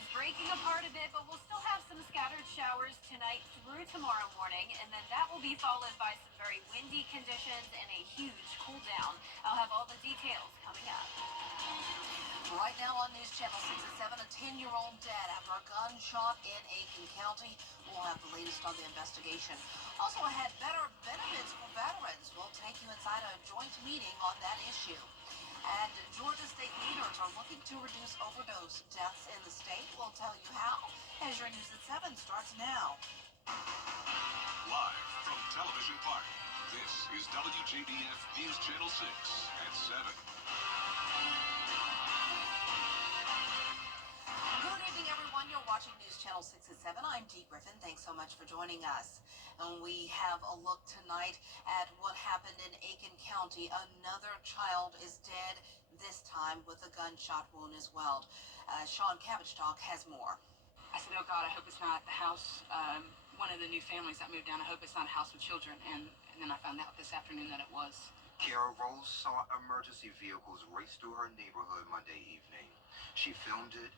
is breaking apart a bit, but we'll still have some scattered showers tonight through tomorrow morning, and then that will be followed by some very windy conditions and a huge cool down. I'll have all the details coming up. Right now on News Channel 6 at 7, a 10-year-old dead after a gunshot in Aiken County. We'll have the latest on the investigation. Also ahead, better benefits for veterans. We'll take you inside a joint meeting on that issue. And Georgia state leaders are looking to reduce overdose deaths in the state. We'll tell you how as your News at 7 starts now. Live from Television Park, this is WJBF News Channel 6 at 7. Good evening, everyone. You're watching News Channel 6 at 7. I'm Dee Griffin. Thanks so much for joining us. And we have a look tonight at what happened in Aiken County. Another child is dead, this time with a gunshot wound as well. Sean Cabbage-Talk has more. I said, oh God, I hope it's not the house, one of the new families that moved down. I hope it's not a house with children. And then I found out this afternoon that it was. Kara Rose saw emergency vehicles race through her neighborhood Monday evening. She filmed it,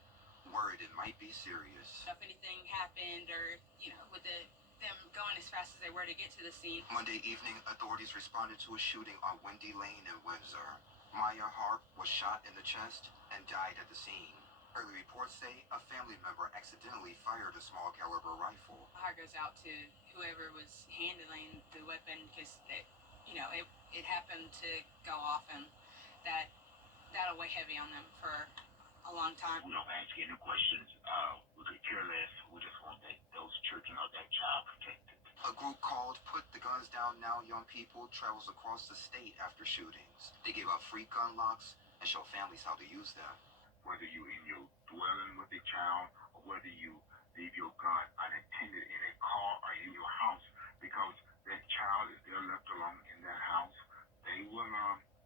worried it might be serious. If anything happened or, with them going as fast as they were to get to the scene. Monday evening, authorities responded to a shooting on Windy Lane in Windsor. Maya Harp was shot in the chest and died at the scene. Early reports say a family member accidentally fired a small caliber rifle. My heart goes out to whoever was handling the weapon because it happened to go off, and that'll weigh heavy on them for a long time. We don't ask any questions. We could care less. We just want those children or that child protected. A group called Put the Guns Down Now Young People travels across the state after shootings. They give out free gun locks and show families how to use them. Whether you're in your dwelling with a child or whether you leave your gun unattended in a car or in your house, because that child is there left alone in that house, they will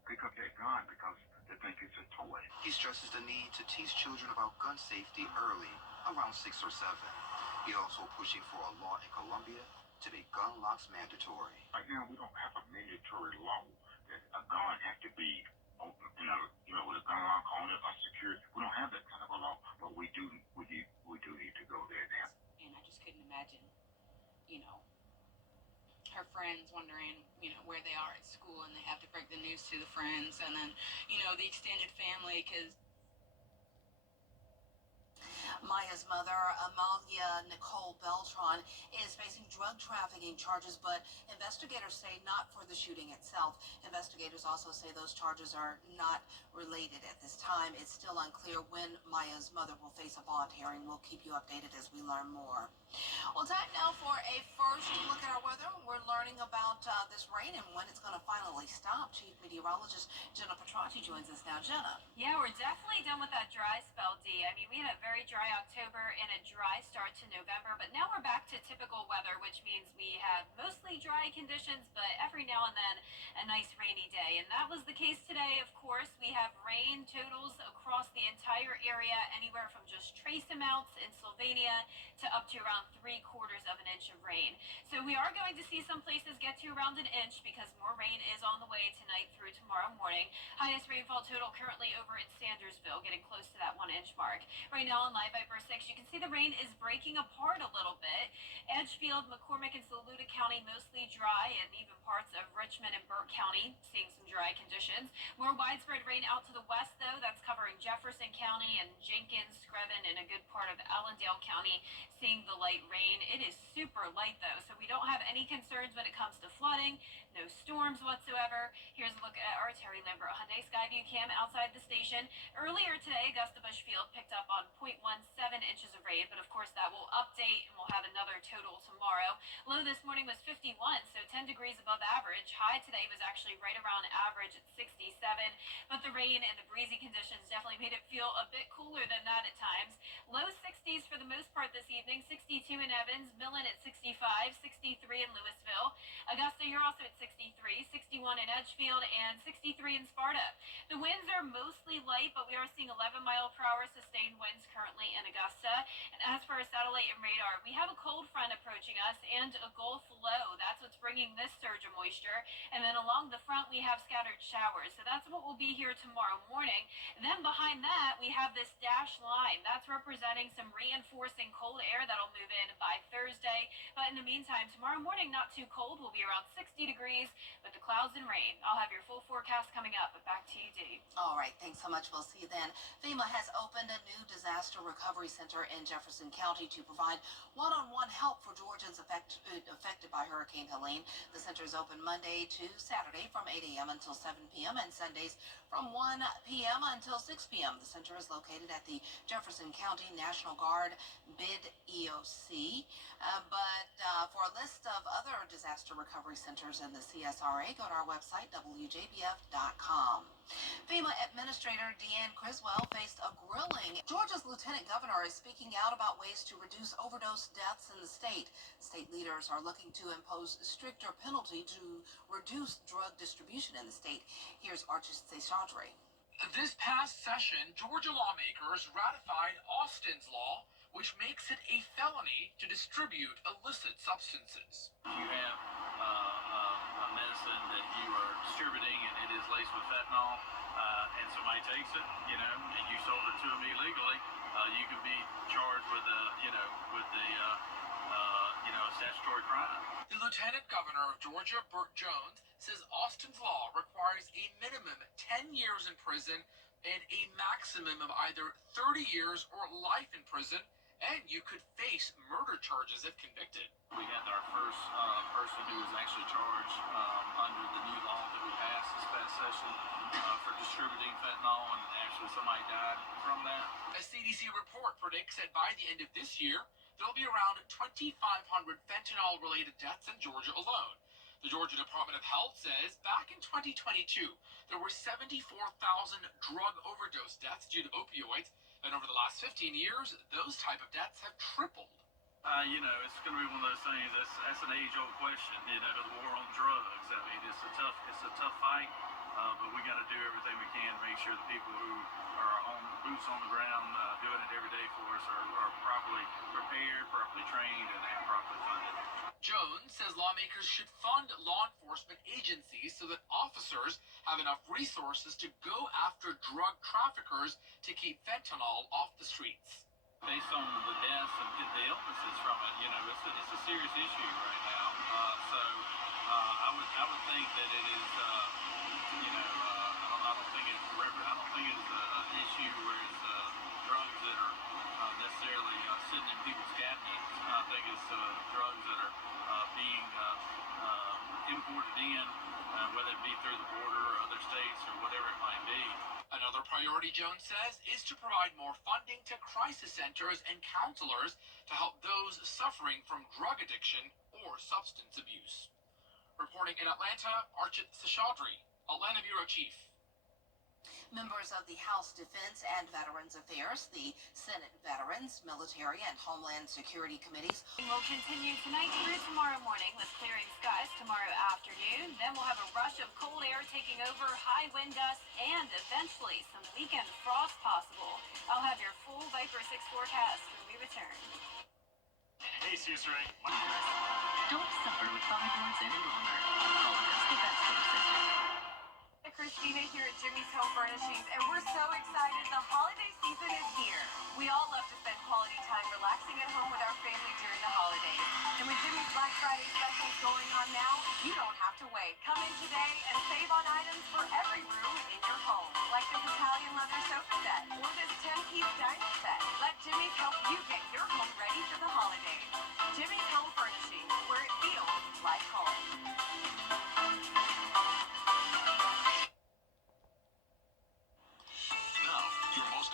pick up that gun because they think it's a toy. He stresses the need to teach children about gun safety early, around 6 or 7. He's also pushing for a law in Colombia to make gun locks mandatory. Right now, we don't have a mandatory law that a gun has to be open, with a gun lock on it or secured. We don't have that kind of a law, but we do need to go there now. And I just couldn't imagine, her friends wondering, where they are at school, and they have to break the news to the friends, and then, the extended family, because Maya's mother, Amalia Nicole Beltran, is facing drug trafficking charges, but investigators say not for the shooting itself. Investigators also say those charges are not related at this time. It's still unclear when Maya's mother will face a bond hearing. We'll keep you updated as we learn more. Well, time now for a first look at our weather. We're learning about this rain and when it's going to finally stop. Chief Meteorologist Jenna Petracci joins us now. Jenna. Yeah, we're definitely done with that dry spell, Dee. I mean, we had a very dry October and a dry start to November, but now we're back to typical weather, which means we have mostly dry conditions, but every now and then a nice rainy day. And that was the case today, of course. We have rain totals across the entire area, anywhere from just trace amounts in Sylvania to up to around 3/4 of an inch of rain. So we are going to see some places get to around an inch because more rain is on the way tonight through tomorrow morning. Highest rainfall total currently over in Sandersville, getting close to that 1 inch mark. Right now on Live Viper 6, you can see the rain is breaking apart a little bit. Edgefield, McCormick, and Saluda County mostly dry, and even parts of Richmond and Burke County seeing some dry conditions. More widespread rain out to the west, though. That's covering Jefferson County and Jenkins, Screven, and a good part of Allendale County seeing the light rain. It is super light, though, so we don't have any concerns when it comes to flooding. No storms whatsoever. Here's a look at our Terry Lambert Hyundai Skyview cam outside the station. Earlier today, Augusta Bush Field picked up on 0.17 inches of rain, but of course that will update and we'll have another total tomorrow. Low this morning was 51, so 10 degrees above average. High today was actually right around average at 67, but the rain and the breezy conditions definitely made it feel a bit cooler than that at times. Low 60s for the most part this evening, 62 in Evans, Millen at 65, 63 in Louisville. Augusta, you're also at 63, 61 in Edgefield, and 63 in Sparta. The winds are mostly light, but we are seeing 11-mile-per-hour sustained winds currently in Augusta. And as for our satellite and radar, we have a cold front approaching us and a Gulf low. That's what's bringing this surge of moisture. And then along the front, we have scattered showers. So that's That's what will be here tomorrow morning. Then behind that, we have this dashed line. That's representing some reinforcing cold air that'll move in by Thursday. But in the meantime, tomorrow morning, not too cold. We'll be around 60 degrees with the clouds and rain. I'll have your full forecast coming up, but back to you, Dee. All right, thanks so much. We'll see you then. FEMA has opened a new disaster recovery center in Jefferson County to provide one-on-one help for Georgians affected by Hurricane Helene. The center is open Monday to Saturday from 8 a.m. until 7 p.m. and Sundays from 1 p.m. until 6 p.m. The center is located at the Jefferson County National Guard BID EOC. But for a list of other disaster recovery centers in the CSRA, go to our website, WJBF.com. FEMA Administrator Deanne Criswell faced a grilling. Georgia's lieutenant governor is speaking out about ways to reduce overdose deaths in the state. State leaders are looking to impose stricter penalty to reduce drug distribution in the state. Here's Archie Seshadri. This past session, Georgia lawmakers ratified Austin's law, which makes it a felony to distribute illicit substances. You have a medicine that you are distributing and it is laced with fentanyl, and somebody takes it, and you sold it to them illegally, you could be charged with a statutory crime. The Lieutenant Governor of Georgia, Burt Jones, says Austin's law requires a minimum 10 years in prison and a maximum of either 30 years or life in prison, and you could face murder charges if convicted. We had our first person who was actually charged under the new law that we passed this past session for distributing fentanyl, and actually somebody died from that. A CDC report predicts that by the end of this year, there'll be around 2,500 fentanyl-related deaths in Georgia alone. The Georgia Department of Health says back in 2022, there were 74,000 drug overdose deaths due to opioids, and over the last 15 years, those type of deaths have tripled. It's going to be one of those things. That's an age-old question. The war on drugs. I mean, it's a tough fight, but we got to do everything we can to make sure the people who are on boots on the ground doing it every day for us are properly prepared, properly trained, and properly funded. Jones says lawmakers should fund law enforcement agencies so that officers have enough resources to go after drug traffickers to keep fentanyl off the streets. Based on the deaths and the illnesses from it, it's a serious issue right now. I would think that it is, I don't think it is an issue where it's drugs that are necessarily sitting in people's cabinets. I think it's drugs that are being imported in, whether it be through the border or other states or whatever it might be. Another priority, Jones says, is to provide more funding to crisis centers and counselors to help those suffering from drug addiction or substance abuse. Reporting in Atlanta, Archit Seshadri, Atlanta Bureau Chief. Members of the House Defense and Veterans Affairs, the Senate Veterans, Military, and Homeland Security Committees will continue tonight through tomorrow morning with clearing skies tomorrow afternoon. Then we'll have a rush of cold air taking over, high wind gusts, and eventually some weekend frost possible. I'll have your full Viper 6 forecast when we return. Hey, Caesar. Don't suffer with fibroids any longer. Call Augusta Vet Center. Christina here at Jimmy's Home Furnishings, and we're so excited. The holiday season is here. We all love to spend quality time relaxing at home with our family during the holidays. And with Jimmy's Black Friday specials going on now, you don't have to wait. Come in today and save on items for every room in your home, like this Italian leather sofa set or this 10-piece dining set. Let Jimmy's help you get your home ready for the holidays. Jimmy's Home Furnishings, where it feels like home.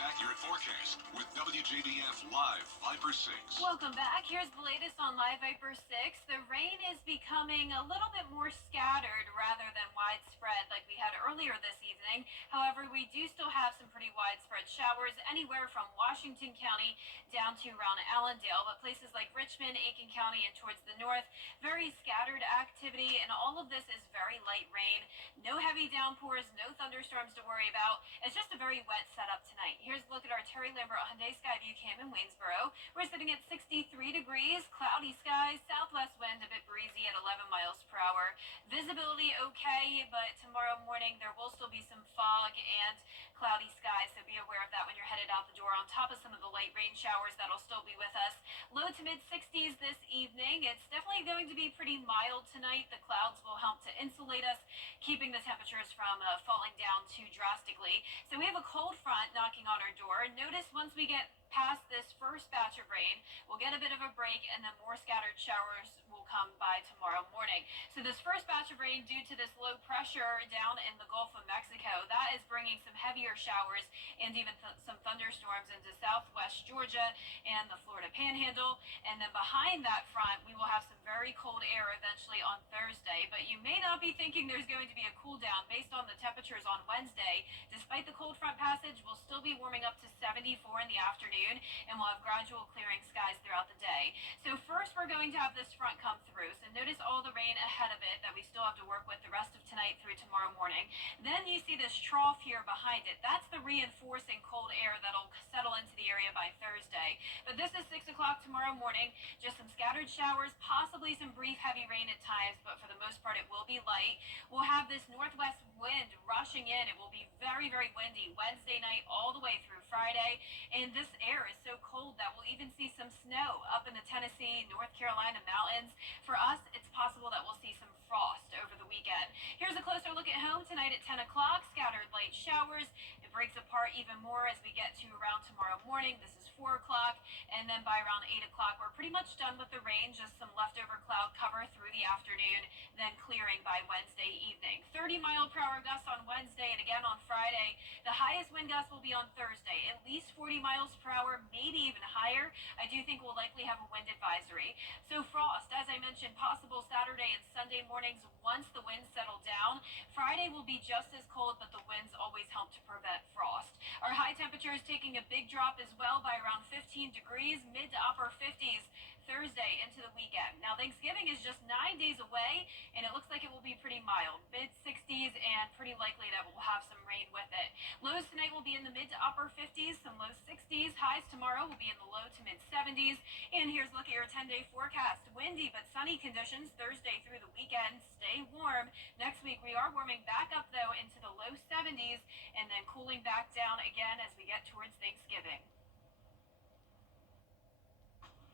Accurate forecast with WJBF Live Viper 6. Welcome back. Here's the latest on Live Viper 6. The rain is becoming a little bit more scattered rather than widespread like we had earlier this evening. However, we do still have some pretty widespread showers anywhere from Washington County down to around Allendale, but places like Richmond, Aiken County, and towards the north, very scattered activity, and all of this is very light rain. No heavy downpours, no thunderstorms to worry about. It's just a very wet setup tonight. Here's a look at our Terry Lambert Hyundai Sky Buchanan, Waynesboro. We're sitting at 63 degrees, cloudy skies, southwest wind a bit breezy at 11 miles per hour. Visibility okay, but tomorrow morning there will still be some fog and cloudy skies, so be aware of that when you're headed out the door, on top of some of the light rain showers that'll still be with us. Low to mid 60s this evening. It's definitely going to be pretty mild tonight. The clouds will help to insulate us, keeping the temperatures from falling down too drastically. So we have a cold front knocking on our door. Notice once we get past this first batch of rain, we'll get a bit of a break, and then more scattered showers will come by tomorrow morning. So this first batch of rain, due to this low pressure down in the Gulf of Mexico, that is bringing some heavier showers and even some thunderstorms into southwest Georgia and the Florida Panhandle. And then behind that front, we will have some very cold air eventually on Thursday. But you may not be thinking there's going to be a cool down based on the temperatures on Wednesday. Despite the cold front passage, we'll still be warming up to 74 in the afternoon, and we'll have gradual clearing skies throughout the day. So first, we're going to have this front come through. So notice all the rain ahead of it that we still have to work with the rest of tonight through tomorrow morning. Then you see this trough here behind it. That's the reinforcing cold air that'll settle into the area by Thursday. But this is 6 o'clock tomorrow morning. Just some scattered showers, possibly some brief heavy rain at times, but for the most part it will be light. We'll have this northwest wind rushing in. It will be very, very windy Wednesday night all the way through Friday. And this air is so cold that we'll even see some snow up in the Tennessee, North Carolina mountains. For us, it's possible that we'll see some frost over the weekend. Here's a closer look at home tonight at 10 o'clock. Scattered light showers. It breaks apart even more as we get to around tomorrow morning. This is 4 o'clock. And then by around 8 o'clock, we're pretty much done with the rain. Just some leftover cloud cover through the afternoon, then clearing by Wednesday evening. 30-mile-per-hour gusts on Wednesday, and again on Friday. The highest wind gusts will be on Thursday, at least 40 miles per hour, maybe even higher. I do think we'll likely have a wind advisory. So frost, as I mentioned, possible Saturday and Sunday mornings once the winds settle down. Friday will be just as cold, but the winds always help to prevent frost. Our high temperature is taking a big drop as well by around 15 degrees, mid to upper 50s. Thursday into the weekend. Now, Thanksgiving is just 9 days away, and it looks like it will be pretty mild, mid-60s, and pretty likely that we'll have some rain with it. Lows tonight will be in the mid to upper 50s, some low 60s. Highs tomorrow will be in the low to mid-70s. And here's a look at your 10-day forecast. Windy but sunny conditions Thursday through the weekend. Stay warm. Next week, we are warming back up, though, into the low 70s, and then cooling back down again as we get towards Thanksgiving.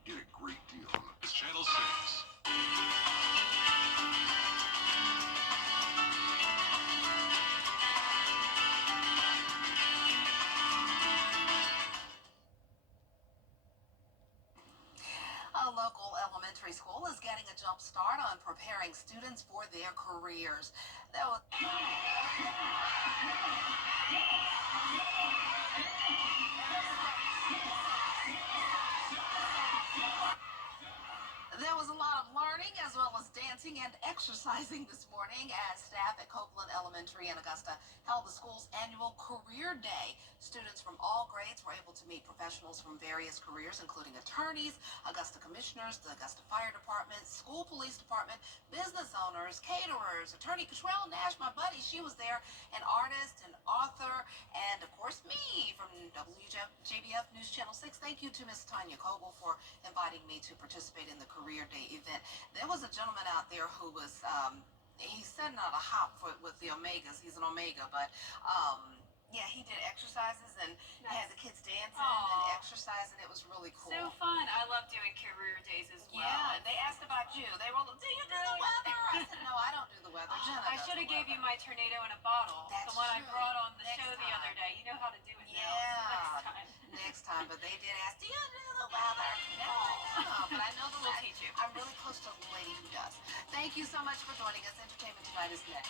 Get a great deal on this. Channel 6. A local elementary school is getting a jump start on preparing students for their careers. There was a lot of learning as well as dancing and exercising this morning as staff at Copeland Elementary in Augusta held the school's annual Career Day. Students from all grades were able to meet professionals from various careers, including attorneys, Augusta commissioners, the Augusta Fire Department, school police department, business owners, caterers, attorney Cottrell Nash, my buddy, she was there, an artist, an author, and of course me from WJBF News Channel 6. Thank you to Miss Tanya Kogel for inviting me to participate in the Career Day event. There was a gentleman out there who was, he's setting out a hop with the Omegas. He's an Omega, but, yeah, he did exercises and had the kids dancing and exercising. It was really cool. So fun. I love doing career days as well. Yeah, and they asked about you. They were like, do you do the weather? I said, no, I don't do the weather. Jenna I should have gave you my tornado in a bottle. That's the one I true. brought on the Next show the time. other day. You know how to do it now. Yeah. Next time. Next time, but they did ask, do you do the weather? No, but I know the We'll teach you. I'm really close to the lady who does. Thank you so much for joining us. Entertainment Tonight is next.